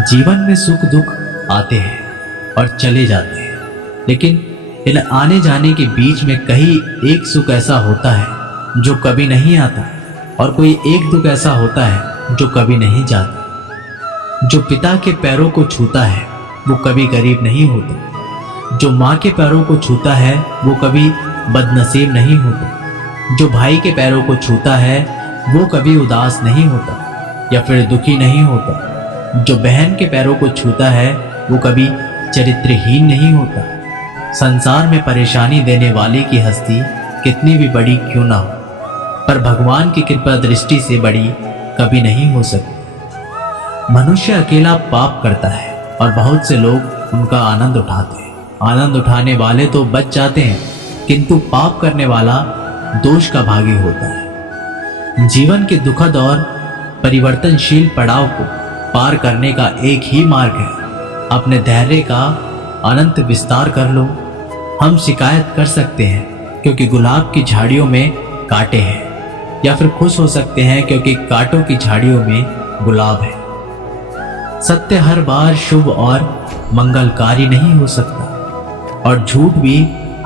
जीवन में सुख दुख आते हैं और चले जाते हैं, लेकिन इन आने जाने के बीच में कहीं एक सुख ऐसा होता है जो कभी नहीं आता और कोई एक दुख ऐसा होता है जो कभी नहीं जाता। जो पिता के पैरों को छूता है वो कभी गरीब नहीं होता, जो माँ के पैरों को छूता है वो कभी बदनसीब नहीं होता, जो भाई के पैरों को छूता है वो कभी उदास नहीं होता या फिर दुखी नहीं होता, जो बहन के पैरों को छूता है वो कभी चरित्रहीन नहीं होता। संसार में परेशानी देने वाले की हस्ती कितनी भी बड़ी क्यों ना हो, पर भगवान की कृपा दृष्टि से बड़ी कभी नहीं हो सकती। मनुष्य अकेला पाप करता है और बहुत से लोग उनका आनंद उठाते हैं। आनंद उठाने वाले तो बच जाते हैं, किंतु पाप करने वाला दोष का भागी होता है। जीवन के दुखद और परिवर्तनशील पड़ाव को पार करने का एक ही मार्ग है, अपने धैर्य का अनंत विस्तार कर लो। हम शिकायत कर सकते हैं क्योंकि गुलाब की झाड़ियों में कांटे हैं, या फिर खुश हो सकते हैं क्योंकि कांटों की झाड़ियों में गुलाब है। सत्य हर बार शुभ और मंगलकारी नहीं हो सकता और झूठ भी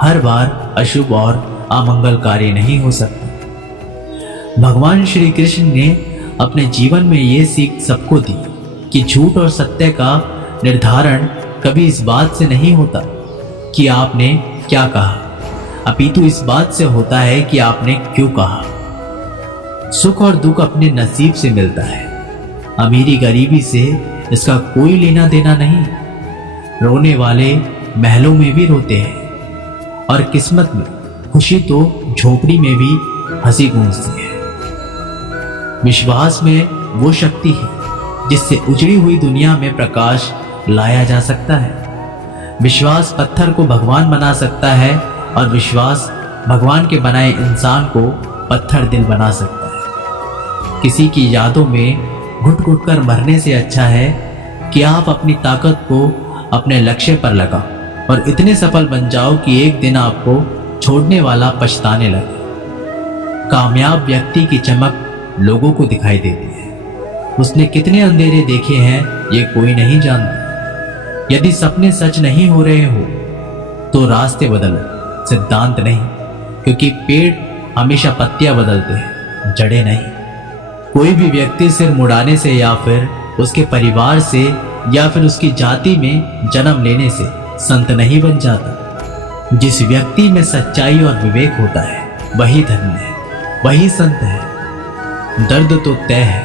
हर बार अशुभ और अमंगलकारी नहीं हो सकता। भगवान श्री कृष्ण ने अपने जीवन में ये सीख सबको दी कि झूठ और सत्य का निर्धारण कभी इस बात से नहीं होता कि आपने क्या कहा, अपितु इस बात से होता है कि आपने क्यों कहा। सुख और दुख अपने नसीब से मिलता है, अमीरी गरीबी से इसका कोई लेना देना नहीं। रोने वाले महलों में भी रोते हैं और किस्मत में खुशी तो झोपड़ी में भी हंसी गूंजती है। विश्वास में वो शक्ति है जिससे उजड़ी हुई दुनिया में प्रकाश लाया जा सकता है। विश्वास पत्थर को भगवान बना सकता है और विश्वास भगवान के बनाए इंसान को पत्थर दिल बना सकता है। किसी की यादों में घुट घुट कर मरने से अच्छा है कि आप अपनी ताकत को अपने लक्ष्य पर लगाओ और इतने सफल बन जाओ कि एक दिन आपको छोड़ने वाला पछताने लगे। कामयाब व्यक्ति की चमक लोगों को दिखाई देती है, उसने कितने अंधेरे देखे हैं ये कोई नहीं जानता। यदि सपने सच नहीं हो रहे हो तो रास्ते बदलो, सिद्धांत नहीं, क्योंकि पेड़ हमेशा पत्तियां बदलते हैं, जड़ें नहीं। कोई भी व्यक्ति सिर मुड़ाने से या फिर उसके परिवार से या फिर उसकी जाति में जन्म लेने से संत नहीं बन जाता। जिस व्यक्ति में सच्चाई और विवेक होता है वही धन्य है, वही संत है। दर्द तो तय है,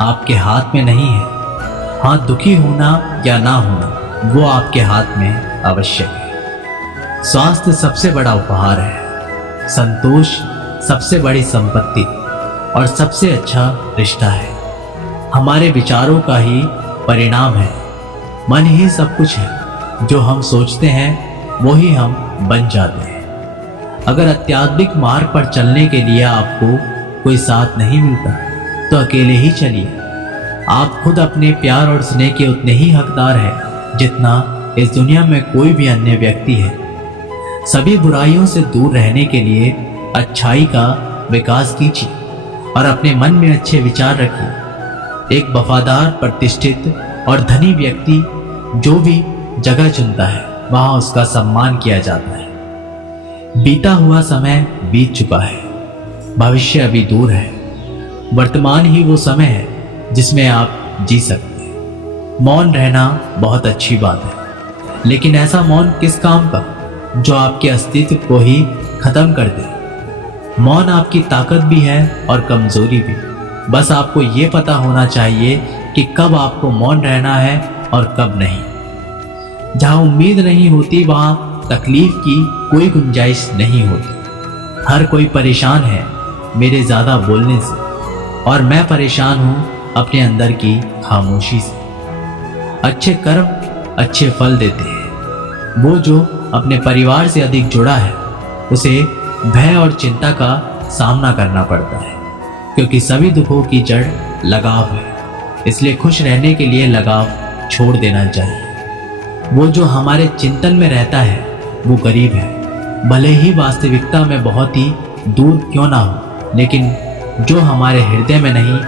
आपके हाथ में नहीं है। हाँ, दुखी होना या ना होना वो आपके हाथ में आवश्यक है। स्वास्थ्य सबसे बड़ा उपहार है, संतोष सबसे बड़ी संपत्ति और सबसे अच्छा रिश्ता है। हमारे विचारों का ही परिणाम है। मन ही सब कुछ है, जो हम सोचते हैं वो ही हम बन जाते हैं। अगर आध्यात्मिक मार्ग पर चलने के लिए आपको कोई साथ नहीं मिलता तो अकेले ही चलिए। आप खुद अपने प्यार और स्नेह के उतने ही हकदार हैं जितना इस दुनिया में कोई भी अन्य व्यक्ति है। सभी बुराइयों से दूर रहने के लिए अच्छाई का विकास कीजिए और अपने मन में अच्छे विचार रखिए। एक वफादार, प्रतिष्ठित और धनी व्यक्ति जो भी जगह चुनता है वहां उसका सम्मान किया जाता है। बीता हुआ समय बीत चुका है, भविष्य अभी दूर है। वर्तमान ही वो समय है जिसमें आप जी सकते हैं। मौन रहना बहुत अच्छी बात है, लेकिन ऐसा मौन किस काम का जो आपके अस्तित्व को ही खत्म कर दे। मौन आपकी ताकत भी है और कमजोरी भी। बस आपको ये पता होना चाहिए कि कब आपको मौन रहना है और कब नहीं। जहां उम्मीद नहीं होती वहां तकलीफ की कोई गुंजाइश नहीं होती। हर कोई परेशान है मेरे ज्यादा बोलने से और मैं परेशान हूं अपने अंदर की खामोशी से। अच्छे कर्म अच्छे फल देते हैं। वो जो अपने परिवार से अधिक जुड़ा है उसे भय और चिंता का सामना करना पड़ता है, क्योंकि सभी दुखों की जड़ लगाव है। इसलिए खुश रहने के लिए लगाव छोड़ देना चाहिए। वो जो हमारे चिंतन में रहता है वो गरीब है, भले ही वास्तविकता में बहुत ही दूर क्यों ना हो, लेकिन जो हमारे हृदय में नहीं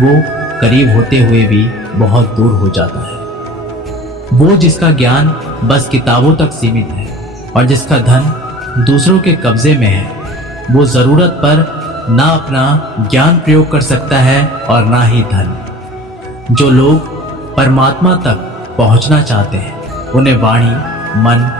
वो करीब होते हुए भी बहुत दूर हो जाता है। वो जिसका ज्ञान बस किताबों तक सीमित है और जिसका धन दूसरों के कब्जे में है, वो ज़रूरत पर ना अपना ज्ञान प्रयोग कर सकता है और ना ही धन। जो लोग परमात्मा तक पहुंचना चाहते हैं, उन्हें वाणी, मन,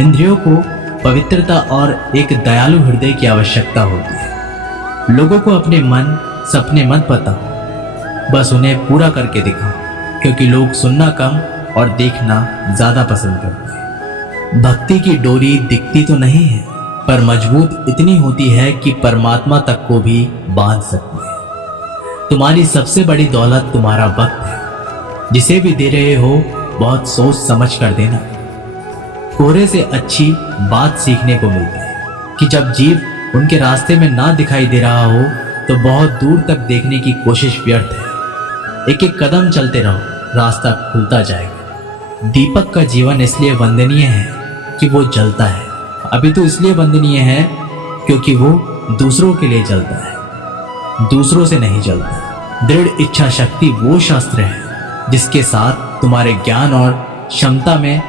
इंद्रियों को पवित्रता और एक दयालु हृदय की आवश्यकता होती है। लोगों को अपने मन सपने मत बताओ, बस उन्हें पूरा करके दिखाओ, क्योंकि लोग सुनना कम और देखना ज़्यादा पसंद करते हैं। भक्ति की डोरी दिखती तो नहीं है, पर मजबूत इतनी होती है कि परमात्मा तक को भी बांध सकती है। तुम्हारी सबसे बड़ी दौलत तुम्हारा वक्त है। जिसे भी दे रहे हो बहुत सोच समझ कर देना। कोहरे से अच्छी बात सीखने को मिलती है कि जब जीव उनके रास्ते में ना दिखाई दे रहा हो तो बहुत दूर तक देखने की कोशिश व्यर्थ है। एक एक कदम चलते रहो, रास्ता खुलता जाएगा। दीपक का जीवन इसलिए वंदनीय है कि वो जलता है। अभी तो इसलिए वंदनीय है क्योंकि वो दूसरों के लिए जलता है, दूसरों से नहीं जलता। दृढ़ इच्छा शक्ति वो शस्त्र है जिसके साथ तुम्हारे ज्ञान और क्षमता में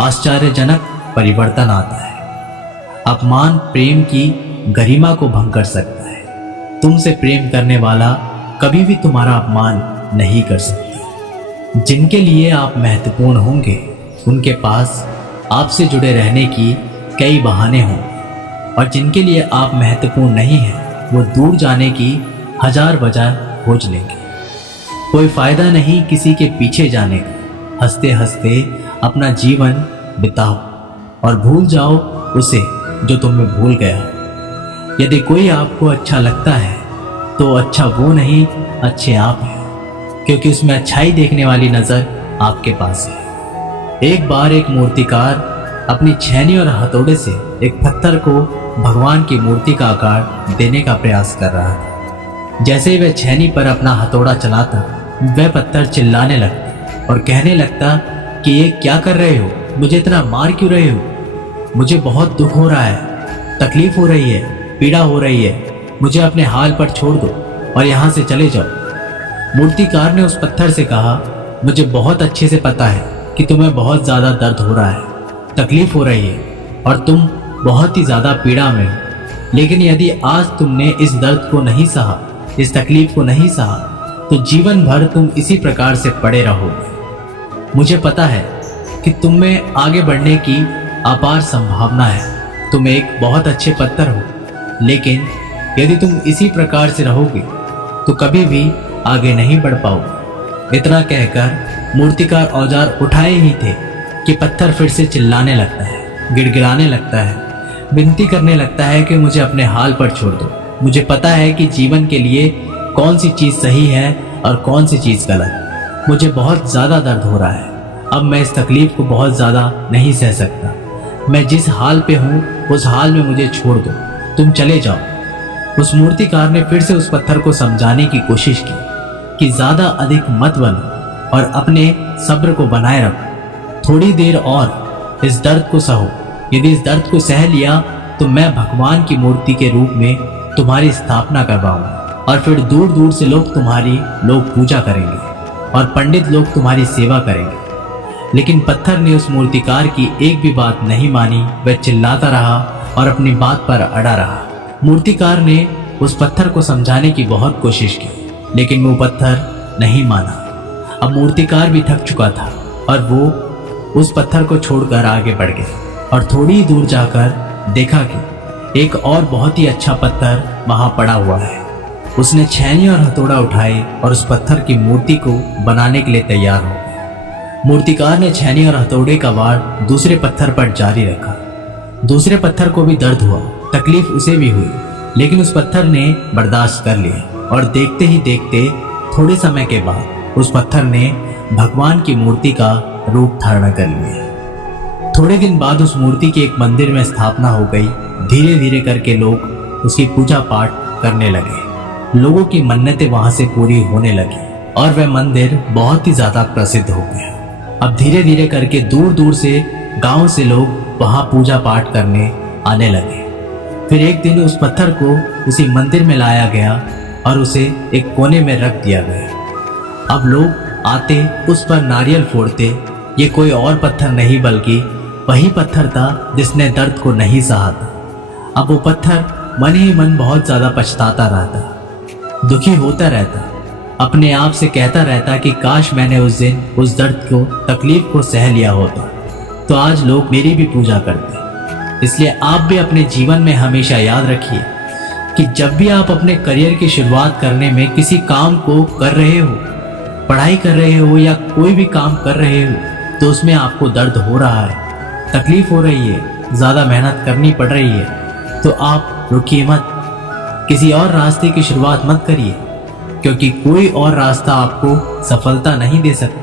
आश्चर्यजनक परिवर्तन आता है। अपमान प्रेम की गरिमा को भंग कर सकता है। तुमसे प्रेम करने वाला कभी भी तुम्हारा अपमान नहीं कर सकता। जिनके लिए आप महत्वपूर्ण होंगे, उनके पास आपसे जुड़े रहने की कई बहाने होंगे, और जिनके लिए आप महत्वपूर्ण नहीं हैं, वो दूर जाने की हजार वजह खोज लेंगे। कोई फायदा नहीं किसी के पीछे जाने का। हंसते हंसते अपना जीवन बिताओ और भूल जाओ उसे जो तुम्हें भूल गया। यदि कोई आपको अच्छा लगता है तो अच्छा वो नहीं, अच्छे आप हैं, क्योंकि उसमें अच्छाई देखने वाली नज़र आपके पास है। एक बार एक मूर्तिकार अपनी छेनी और हथौड़े से एक पत्थर को भगवान की मूर्ति का आकार देने का प्रयास कर रहा था। जैसे ही वह छेनी पर अपना हथौड़ा चलाता, वह पत्थर चिल्लाने लगता और कहने लगता कि ये क्या कर रहे हो, मुझे इतना मार क्यों रहे हो, मुझे बहुत दुख हो रहा है, तकलीफ हो रही है, पीड़ा हो रही है, मुझे अपने हाल पर छोड़ दो और यहाँ से चले जाओ। मूर्तिकार ने उस पत्थर से कहा, मुझे बहुत अच्छे से पता है कि तुम्हें बहुत ज़्यादा दर्द हो रहा है, तकलीफ हो रही है और तुम बहुत ही ज़्यादा पीड़ा में हो, लेकिन यदि आज तुमने इस दर्द को नहीं सहा, इस तकलीफ को नहीं सहा, तो जीवन भर तुम इसी प्रकार से पड़े रहोगे। मुझे पता है कि तुम में आगे बढ़ने की अपार संभावना है। तुम एक बहुत अच्छे पत्थर हो, लेकिन यदि तुम इसी प्रकार से रहोगे तो कभी भी आगे नहीं बढ़ पाओगे। इतना कहकर मूर्तिकार औजार उठाए ही थे कि पत्थर फिर से चिल्लाने लगता है, गिड़गिड़ाने लगता है, विनती करने लगता है कि मुझे अपने हाल पर छोड़ दो। मुझे पता है कि जीवन के लिए कौन सी चीज़ सही है और कौन सी चीज़ गलत। मुझे बहुत ज़्यादा दर्द हो रहा है, अब मैं इस तकलीफ को बहुत ज़्यादा नहीं सह सकता। मैं जिस हाल पे हूँ उस हाल में मुझे छोड़ दो, तुम चले जाओ। उस मूर्तिकार ने फिर से उस पत्थर को समझाने की कोशिश की कि ज़्यादा अधिक मत बनो और अपने सब्र को बनाए रखो। थोड़ी देर और इस दर्द को सहो। यदि इस दर्द को सह लिया तो मैं भगवान की मूर्ति के रूप में तुम्हारी स्थापना करवाऊंगा और फिर दूर दूर से लोग तुम्हारी पूजा करेंगे और पंडित लोग तुम्हारी सेवा करेंगे। लेकिन पत्थर ने उस मूर्तिकार की एक भी बात नहीं मानी। वह चिल्लाता रहा और अपनी बात पर अड़ा रहा। मूर्तिकार ने उस पत्थर को समझाने की बहुत कोशिश की, लेकिन वो पत्थर नहीं माना। अब मूर्तिकार भी थक चुका था और वो उस पत्थर को छोड़कर आगे बढ़ गया और थोड़ी ही दूर जाकर देखा कि एक और बहुत ही अच्छा पत्थर वहां पड़ा हुआ है। उसने छेनी और हथौड़ा उठाए और उस पत्थर की मूर्ति को बनाने के लिए तैयार हो गया। मूर्तिकार ने छेनी और हथौड़े का वार दूसरे पत्थर पर जारी रखा। दूसरे पत्थर को भी दर्द हुआ, तकलीफ उसे भी हुई, लेकिन उस पत्थर ने बर्दाश्त कर लिया और देखते ही देखते थोड़े समय के बाद उस पत्थर ने भगवान की मूर्ति का रूप धारण कर लिया। थोड़े दिन बाद उस मूर्ति के एक मंदिर में स्थापना हो गई। धीरे धीरे करके लोग उसकी पूजा पाठ करने लगे। लोगों की मन्नतें वहां से पूरी होने लगी और वह मंदिर बहुत ही ज्यादा प्रसिद्ध हो गया। अब धीरे धीरे करके दूर दूर से गांव से लोग वहां पूजा पाठ करने आने लगे। फिर एक दिन उस पत्थर को उसी मंदिर में लाया गया और उसे एक कोने में रख दिया गया। अब लोग आते, उस पर नारियल फोड़ते ये कोई और पत्थर नहीं बल्कि वही पत्थर था जिसने दर्द को नहीं सहा था। अब वो पत्थर मन ही मन बहुत ज़्यादा पछताता रहता, दुखी होता रहता, अपने आप से कहता रहता कि काश मैंने उस दिन उस दर्द को, तकलीफ को सह लिया होता तो आज लोग मेरी भी पूजा करते। इसलिए आप भी अपने जीवन में हमेशा याद रखिए कि जब भी आप अपने करियर की शुरुआत करने में किसी काम को कर रहे हो, पढ़ाई कर रहे हो या कोई भी काम कर रहे हो, तो उसमें आपको दर्द हो रहा है, तकलीफ हो रही है, ज़्यादा मेहनत करनी पड़ रही है, तो आप रुकिए मत, किसी और रास्ते की शुरुआत मत करिए, क्योंकि कोई और रास्ता आपको सफलता नहीं दे सकता।